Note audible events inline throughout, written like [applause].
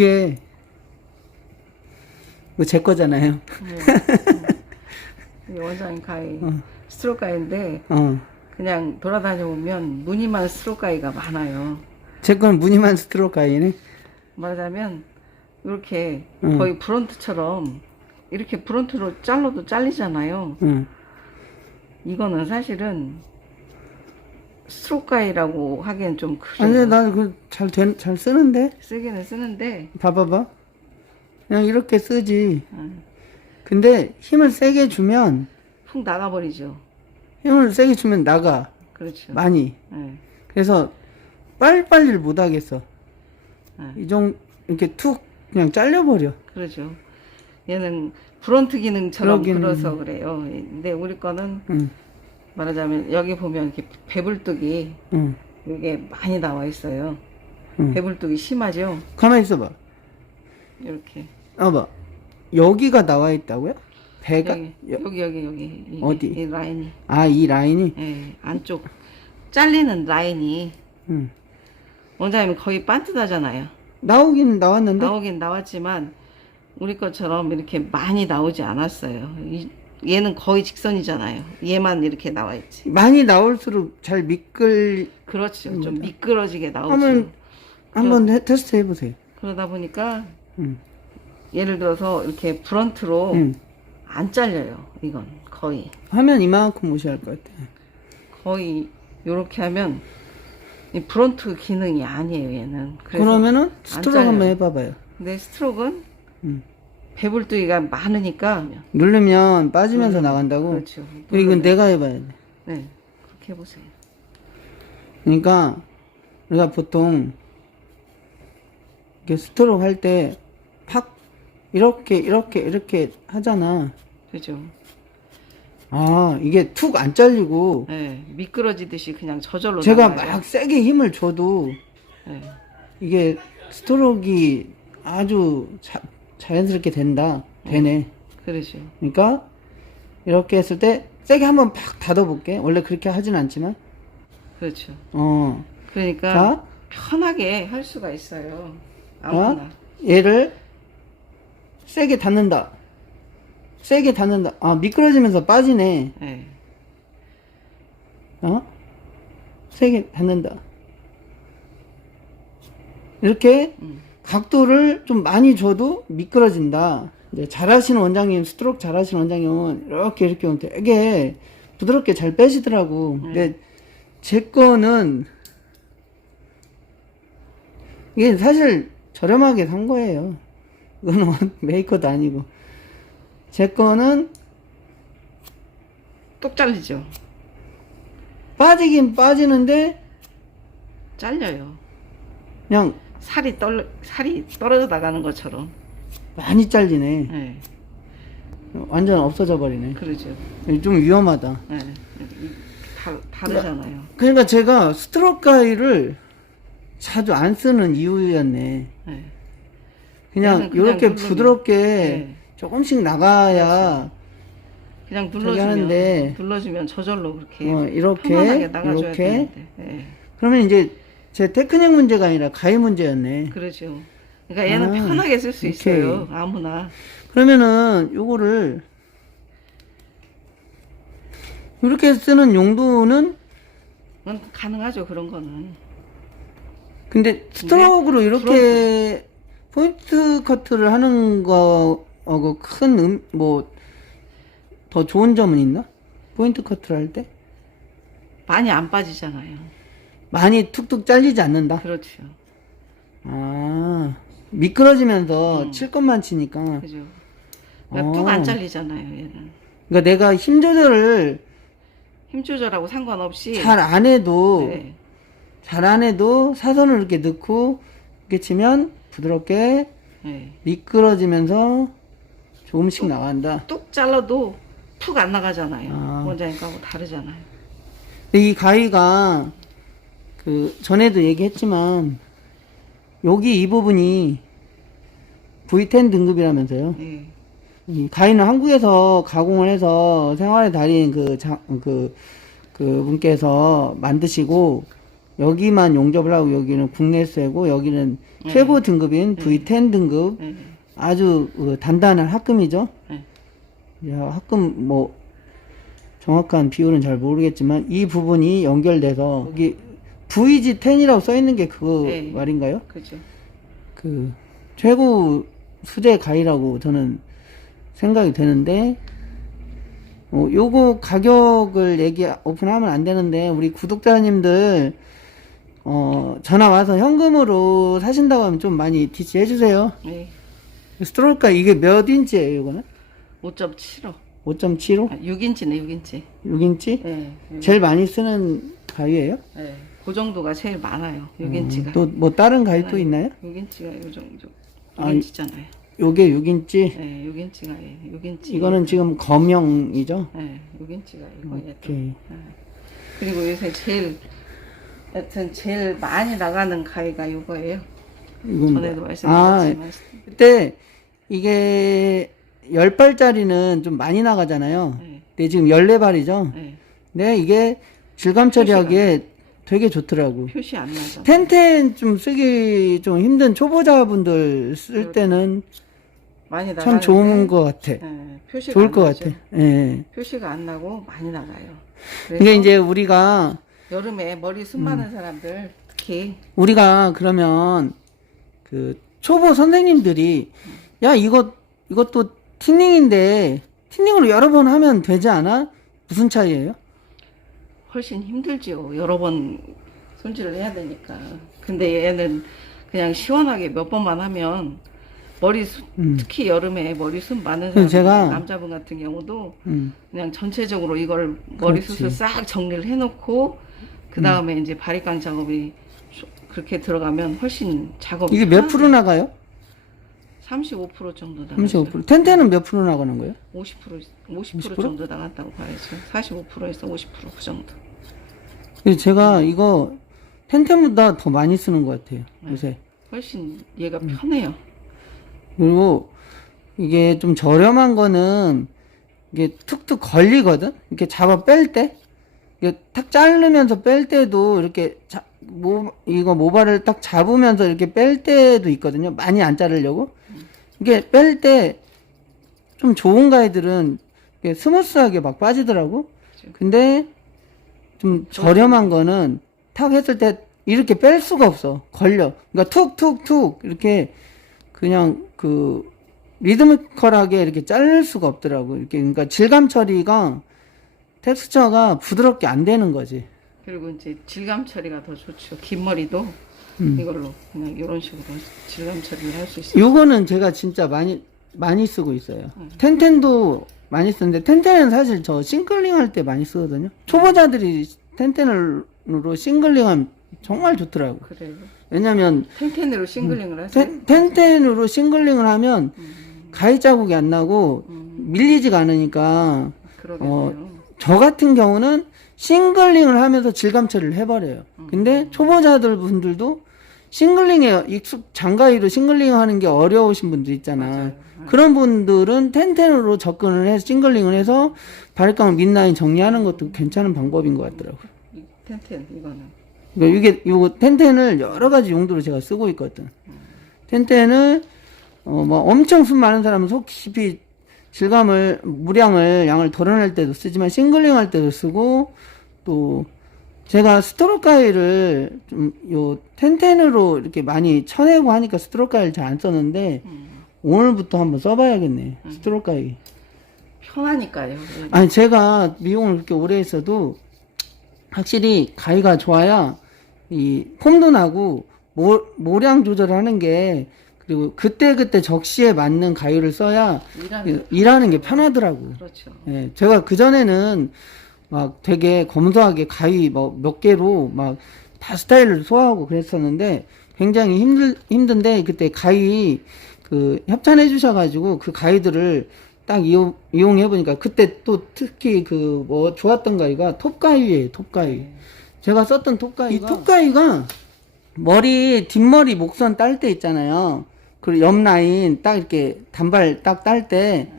이게 뭐제 거잖아요. 네. 이 원장님 가위 어. 스트로크 가위인데 어. 그냥 돌아다녀 보면 무늬만 스트로크 가위가 많아요. 제 건 무늬만 스트로크 가위네. 말하자면 이렇게 응. 거의 브런트처럼 이렇게 브런트로 잘라도 잘리잖아요. 응. 이거는 사실은 스트로크 가위라고 하기엔 좀 그래요. 아니 나그잘잘 잘 쓰는데. 쓰기는 쓰는데 봐봐봐. 그냥 이렇게 쓰지. 응. 근데 힘을 세게 주면 푹 나가버리죠. 힘을 세게 주면 나가 그렇죠. 많이. 네. 그래서 빨리빨리를 못 하겠어. 네. 이정 이렇게 툭 그냥 잘려버려. 그러죠. 얘는 브런트 기능처럼 그러기는- 그래서 그래요. 근데 우리 거는 응, 말하자면 여기 보면 이렇게 배불뚝이 응, 이게 많이 나와 있어요. 응. 배불뚝이 심하죠. 가만히 있어봐. 이렇게 봐봐. 여기가 나와 있다고요? 배가? 여기 여- 여기 여기 여기 이, 어디? 이 라인이 아, 이 라인이? 예, 안쪽 잘리는 라인이 응. 원장님이 거의 반듯하잖아요. 나오긴 나왔는데? 나오긴 나왔지만 우리 것처럼 이렇게 많이 나오지 않았어요. 이, 얘는 거의 직선이잖아요. 얘만 이렇게 나와 있지. 많이 나올수록 잘 미끌, 그렇죠. 좀 미끄러지게 나오죠. 한번, 한번 해- 테스트 해보세요. 그러다 보니까 응. 예를 들어서 이렇게 브런트로 응. 안 잘려요. 이건 거의 하면 이만큼 무시할 것 같아. 거의 이렇게 하면 이 브런트 기능이 아니에요. 얘는 그래서 그러면은 스트로크 잘려요. 한번 해봐봐요. 근데 스트로크는 응. 배불뚝이가 많으니까 누르면 빠지면서 음, 나간다고? 그렇죠. 이건 누르면. 내가 해봐야 돼. 네 그렇게 해보세요. 그러니까 우리가 보통 이렇게 스트로크 할 때 팍 이렇게 이렇게 이렇게 하잖아. 그죠? 아 이게 툭 안 잘리고 네 미끄러지듯이 그냥 저절로 제가 나가요. 막 세게 힘을 줘도 네. 이게 스트로크가 아주 자, 자연스럽게 된다. 되네. 그러죠. 그러니까 이렇게 했을 때 세게 한번 팍 닫아볼게. 원래 그렇게 하진 않지만 그렇죠. 어. 그러니까 자, 편하게 할 수가 있어요. 어? 아무나. 얘를 세게 닫는다. 세게 닫는다. 아, 미끄러지면서 빠지네. 네. 어? 세게 닫는다. 이렇게 음. 각도를 좀 많이 줘도 미끄러진다. 이제 잘하시는 원장님, 스트로크 잘하시는 원장님은 이렇게 이렇게 하면 되게 부드럽게 잘 빼시더라고. 근데 제 거는 이게 사실 저렴하게 산 거예요. 이거는 [laughs] 메이커도 아니고. 제 거는 똑 잘리죠. 빠지긴 빠지는데 잘려요. 그냥 살이 떨 살이 떨어져 나가는 것처럼. 많이 잘리네. 네. 완전 없어져 버리네. 그러죠. 좀 위험하다. 네. 이- 다, 다르잖아요. 그러니까 제가 스트로크 가위를 자주 안 쓰는 이유였네. 네. 그냥 그냥 이렇게 누르면- 부드럽게 네. 조금씩 나가야 그냥 저기 눌러주면 하는데, 눌러주면 저절로 그렇게 어, 이렇게 편안하게 나가줘야 이렇게 되는데. 네. 그러면 이제 제 테크닉 문제가 아니라 가위 문제였네. 그러죠. 그러니까 얘는 아, 편하게 쓸 수. 있어요. 아무나. 그러면은 요거를 이렇게 쓰는 용도는 그건 가능하죠. 그런 거는. 근데 스트로크로 이렇게 포인트 커트를 하는 거하고 큰 음, 뭐, 더 좋은 점은 있나? 포인트 커트를 할 때? 많이 안 빠지잖아요. 많이 툭툭 잘리지 않는다? 그렇죠. 아, 미끄러지면서 음. 칠 것만 치니까. 그죠. 그러니까 어. 뚝안 잘리잖아요. 얘는. 그러니까 내가 힘 조절을 힘 조절하고 상관없이. 잘 안 해도, 네. 잘 안 해도 사선을 이렇게 넣고, 이렇게 치면 부드럽게 네. 미끄러지면서 조금씩 나간다. 뚝 잘라도 푹 안 나가잖아요. 아. 원장님 거하고 다르잖아요. 근데 이 가위가 그 전에도 얘기했지만 여기 이 부분이 V10 등급이라면서요. 네. 이 가위는 한국에서 가공을 해서 생활의 달인 그, 자, 그, 그 분께서 만드시고 여기만 용접을 하고 여기는 국내세고 여기는 네. 최고 등급인 V10 등급 네. 아주 어, 단단한 합금이죠. 네. 야, 합금 뭐 정확한 비율은 잘 모르겠지만 이 부분이 연결돼서 여기 VG10이라고 써 있는 게 그거 네. 말인가요? 그죠. 그 최고 수제 가위라고 저는 생각이 되는데 어, 요거 가격을 얘기 오픈하면 안 되는데 우리 구독자님들 어, 전화 와서 현금으로 사신다고 하면 좀 많이 디치해 주세요. 네. 스트롤까 이게 몇 인치예요, 이거는? 5.75. 5.75? 아, 6인치네, 6인치. 6인치? 네. 제일 많이 쓰는 가위예요? 네. 그 정도가 제일 많아요. 6인치가. 또 뭐 다른 가위 또 있나요? 6인치가 요 정도. 아, 6인치잖아요. 요게 6인치. 네, 6인치가 예. 6인치. 이거는 지금 검형이죠? 네, 6인치가 이거 예. 오케이. 그리고 요새 제일 여튼 제일 많이 나가는 가위가 이거예요. 이건 전에도 뭐- 말씀드렸지만 그때 이게 10발짜리는 좀 많이 나가잖아요. 네, 근데 지금 14발이죠? 네. 근데 이게 질감 처리하기에 되게 좋더라고. 표시 안 나죠. 텐텐 좀 쓰기 좀 힘든 초보자분들 쓸 때는 많이 나가는 참 좋은 것 같아. 네, 표시가 좋을 안것 나죠. 같아. 예. 표시가 안 나고 많이 나가요. 그래서 근데 이제 우리가 여름에 머리 숨 많은 사람들 특히 우리가 그러면 그 초보 선생님들이 야 이거 이것도 티닝인데 티닝으로 여러 번 하면 되지 않아? 무슨 차이예요? 훨씬 힘들지요. 여러 번 손질을 해야 되니까. 근데 얘는 그냥 시원하게 몇 번만 하면 머리 숱, 음. 특히 여름에 머리 숱 많은 사람 제가- 남자분 같은 경우도 음. 그냥 전체적으로 이걸 머리숱을 그렇지. 싹 정리를 해놓고 그 다음에 이제 바리깡 작업이 조- 그렇게 들어가면 훨씬 작업이 이게 몇. 프로 나가요? 35% 정도 나가죠. 35%. 텐텐은 몇 프로 나가는 거예요? 50% 50% 50%? 정도 나간다고 봐야죠. 45%에서 50%그 정도. 제가 이거 텐텐보다 더 많이 쓰는 것 같아요. 요새. 훨씬 얘가 음. 편해요. 그리고 이게 좀 저렴한 거는 이게 툭툭 걸리거든? 이렇게 잡아 뺄 때? 이게 탁 자르면서 뺄 때도 이렇게 자, 모, 이거 모발을 딱 잡으면서 이렇게 뺄 때도 있거든요. 많이 안 자르려고. 이게 뺄 때 좀 좋은 가위들은 이게 스무스하게 막 빠지더라고. 근데 좀 저렴한 거는 탁 했을 때 이렇게 뺄 수가 없어. 걸려. 그러니까 툭툭툭 이렇게 그냥 그 리드미컬하게 이렇게 자를 수가 없더라고. 이렇게 그러니까 질감 처리가 텍스처가 부드럽게 안 되는 거지. 그리고 이제 질감 처리가 더 좋죠. 긴 머리도 음. 이걸로 그냥 이런 식으로 질감 처리를 할 수 있어요. 요거는 제가 진짜 많이 많이 쓰고 있어요. 음. 텐텐도 많이 쓰는데 텐텐은 사실 저 싱글링 할 때 많이 쓰거든요. 초보자들이 텐텐으로 싱글링하면 정말 좋더라고. 그래요. 왜냐면 텐텐으로 싱글링을 하세요. 텐, 텐텐으로 싱글링을 하면 가위 자국이 안 나고 밀리지가 않으니까 그러겠네요. 저 같은 경우는 싱글링을 하면서 질감 처리를 해버려요. 근데 초보자들 분들도 싱글링에 익숙 장가위로 싱글링 하는 게 어려우신 분들 있잖아. 맞아요. 그런 분들은 텐텐으로 접근을 해서 싱글링을 해서 바리깡 밑라인 정리하는 것도 괜찮은 방법인 것 같더라고요. 이 텐텐 이거는 그러니까 이게 요거 텐텐을 여러 가지 용도로 제가 쓰고 있거든. 텐텐을 어 뭐 엄청 숨 많은 사람은 속 깊이 질감을 무량을 양을 덜어낼 때도 쓰지만 싱글링 할 때도 쓰고 또 제가 가위를 좀요 텐텐으로 이렇게 많이 쳐내고 하니까 가위를 잘안 썼는데 오늘부터 한번 써봐야겠네 스트로크 가위. 편하니까요. 아니 제가 미용을 그렇게 오래 했어도 확실히 가위가 좋아야 이 폼도 나고 모, 모량 조절하는 게 그리고 그때 그때 적시에 맞는 가위를 써야 일하는 일하는 게 편하더라고. 그렇죠. 예, 제가 그 전에는 막 되게 검소하게 가위 뭐 몇 개로 막 다 스타일을 소화하고 그랬었는데 굉장히 힘들 힘든데 그때 가위 그 협찬해 주셔가지고 그 가위들을 딱 이용 이용해 보니까 그때 또 특히 그 뭐 좋았던 가위가 톱 가위예요 톱 가위. 제가 썼던 톱 가위가 이 톱 가위가 머리 뒷머리 목선 딸 때 있잖아요. 그리고 옆 라인 딱 이렇게 단발 딱 딸 때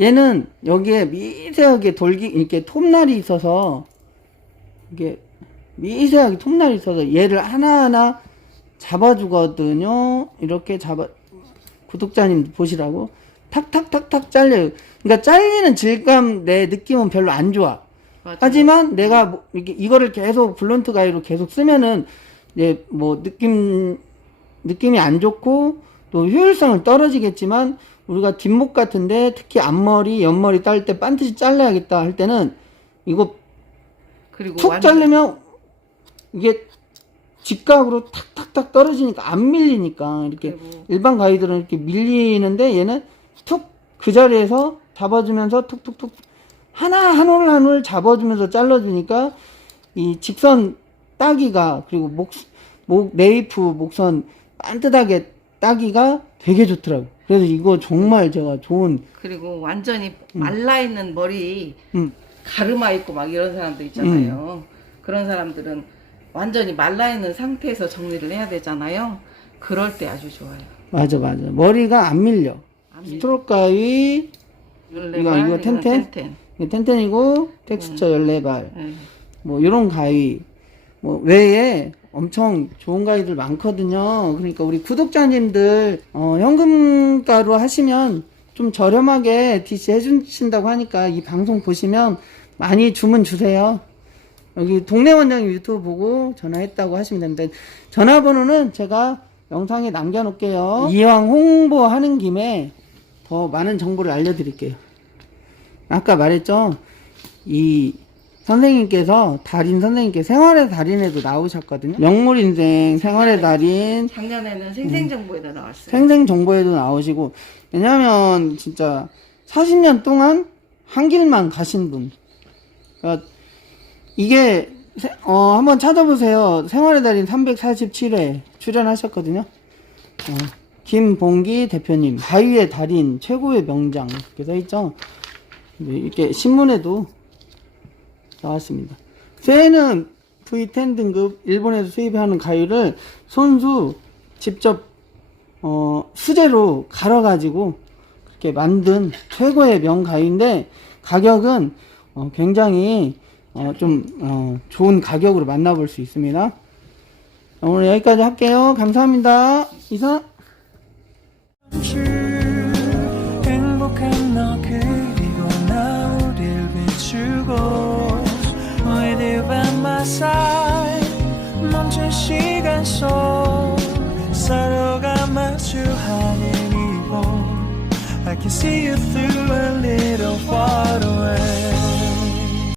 얘는 여기에 미세하게 돌기 이렇게 톱날이 있어서 이게 미세하게 톱날이 있어서 얘를 하나하나 잡아주거든요. 이렇게 잡아 구독자님 보시라고 탁탁탁탁 잘려요. 그러니까 잘리는 질감 내 느낌은 별로 안 좋아. 맞아요. 하지만 내가 뭐 이게 이거를 계속 블런트 가위로 계속 쓰면은 이제 뭐 느낌 느낌이 안 좋고 또 효율성은 떨어지겠지만 우리가 뒷목 같은데 특히 앞머리 옆머리 딸 때 반드시 잘라야겠다 할 때는 이거 그리고 툭 완전- 자르면 이게 직각으로 탁탁탁 떨어지니까 안 밀리니까. 이렇게 그리고. 일반 가위들은 이렇게 밀리는데 얘는 툭 그 자리에서 잡아주면서 툭툭툭 하나 한 올 한 올 잡아주면서 잘라주니까 이 직선 따기가 그리고 목, 목 네이프 목선 반듯하게 따기가 되게 좋더라고. 그래서 이거 정말 제가 좋은 그리고 완전히 말라 있는 머리 음, 가르마 있고 막 이런 사람들 있잖아요. 그런 사람들은 완전히 말라 있는 상태에서 정리를 해야 되잖아요. 그럴 때 아주 좋아요. 맞아 맞아 머리가 안 밀려. 안 밀- 스트로크 가위 열네 이거- 발, 이거 텐텐? 텐텐. 이게 텐텐이고 텍스처 14발 예. 뭐 이런 가위 뭐 외에 엄청 좋은 가위들 많거든요. 그러니까 우리 구독자님들 어, 현금가로 하시면 좀 저렴하게 DC 해주신다고 하니까 이 방송 보시면 많이 주문 주세요. 여기 동네 원장님 유튜브 보고 전화했다고 하시면 됩니다. 전화번호는 제가 영상에 남겨놓을게요. 이왕 홍보하는 김에 더 많은 정보를 알려드릴게요. 아까 말했죠? 이 선생님께서 달인 선생님께 생활의 달인에도 나오셨거든요. 영물 인생 생활의 달인 작년에는 생생정보에도 나왔어요. 생생 정보에도 나오시고 왜냐면 진짜 40년 동안 한 길만 가신 분. 그러니까 이게 세- 어 한번 찾아보세요. 생활의 달인 347회 출연하셨거든요. 어, 김봉기 대표님 가위의 달인 최고의 명장 이렇게 써 있죠. 네, 이렇게 신문에도 나왔습니다. 쇠는 V10 등급 일본에서 수입하는 가위를 손수 직접 어, 수제로 갈아가지고 그렇게 만든 최고의 명가위인데 가격은 어, 굉장히 어, 좀 어, 좋은 가격으로 만나볼 수 있습니다. 오늘 여기까지 할게요. 감사합니다. 이곳 I can see you through